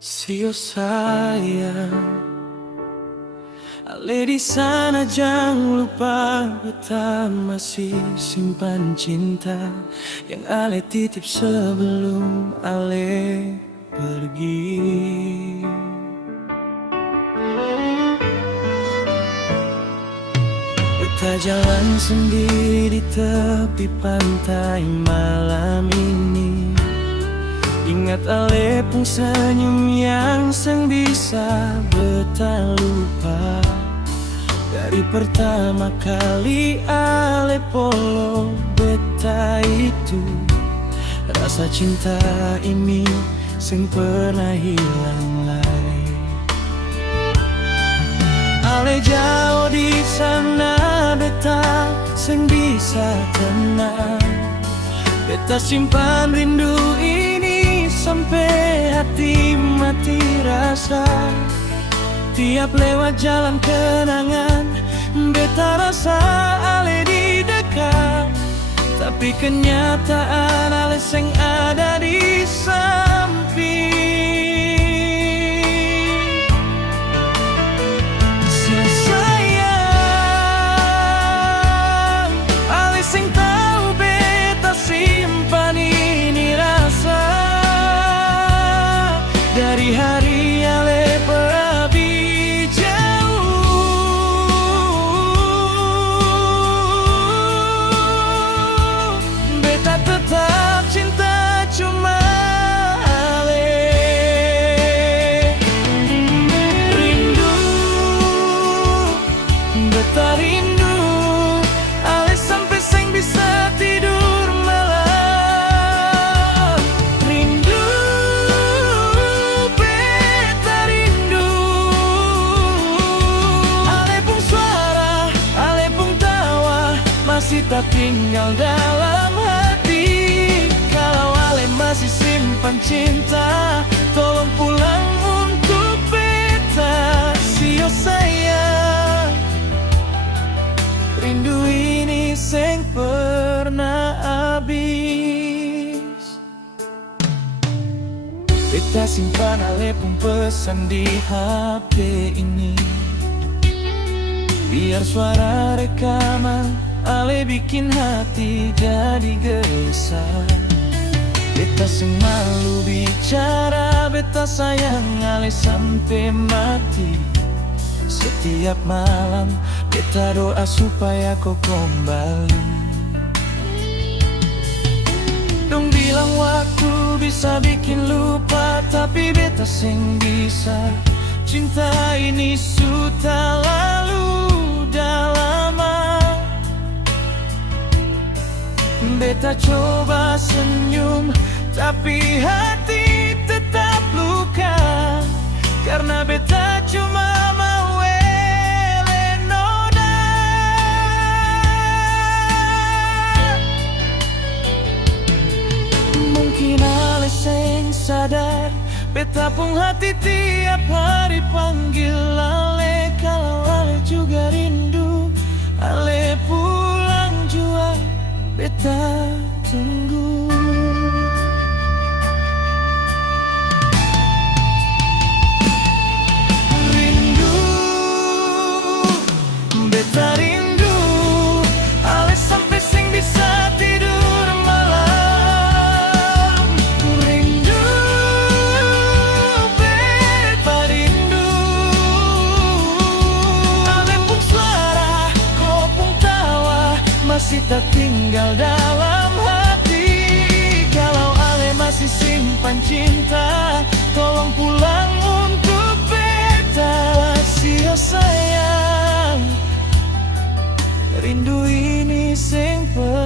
Sio sayang, ale di sana jangan lupa beta masih simpan cinta yang ale titip sebelum ale pergi. Beta jalan sendiri di tepi pantai malam ini. Ingat ale pun senyum yang seng bisa beta lupa. Dari pertama kali ale polo beta itu, rasa cinta ini seng pernah hilang lagi. Ale jauh di sana beta seng bisa tenang. Beta simpan rindu ini sampai hati mati rasa. Tiap lewat jalan kenangan, beta rasa ale di dekat. Tapi kenyataan ale seng ada di samping. Sayang, ale seng tahu beta simpan ini rasa. Dari hari ale pergi jauh, beta tetap cinta cuma ale. Rindu, beta rindu ale sampai seng bisa tidur malam. Rindu, beta rindu. Ale pun suara, ale pun tawa masih tak tinggal dalam hati. Kalau ale masih simpan cinta, tolong pulang untuk beta. Sio sayang, rindu ini seng pernah habis. Beta simpan ale pun pesan di HP ini, biar suara rekaman ale bikin hati jadi gelisah. Beta seng malu bicara, beta sayang ale sampai mati. Setiap malam beta doa supaya kau kembali. Dong bilang waktu bisa bikin lupa, tapi beta seng bisa. Cinta ini sudah lalu dah lama. Beta coba senyum, tapi hati tetap luka. Karena beta cuma mau noda. Mungkin ale seng sadar, beta pun hati tiap hari panggil ale. Kalau ale juga rindu, ale pulang jua, beta tunggu. Rindu, beta rindu, ale sampai seng bisa tidur malam. Rindu, beta rindu. Ale pun suara, kau pun tawa masih tak tinggal dalam hati. Kalau ale masih simpan cinta, tolong pulang untuk beta. Sio sayang, rindu ini seng pernah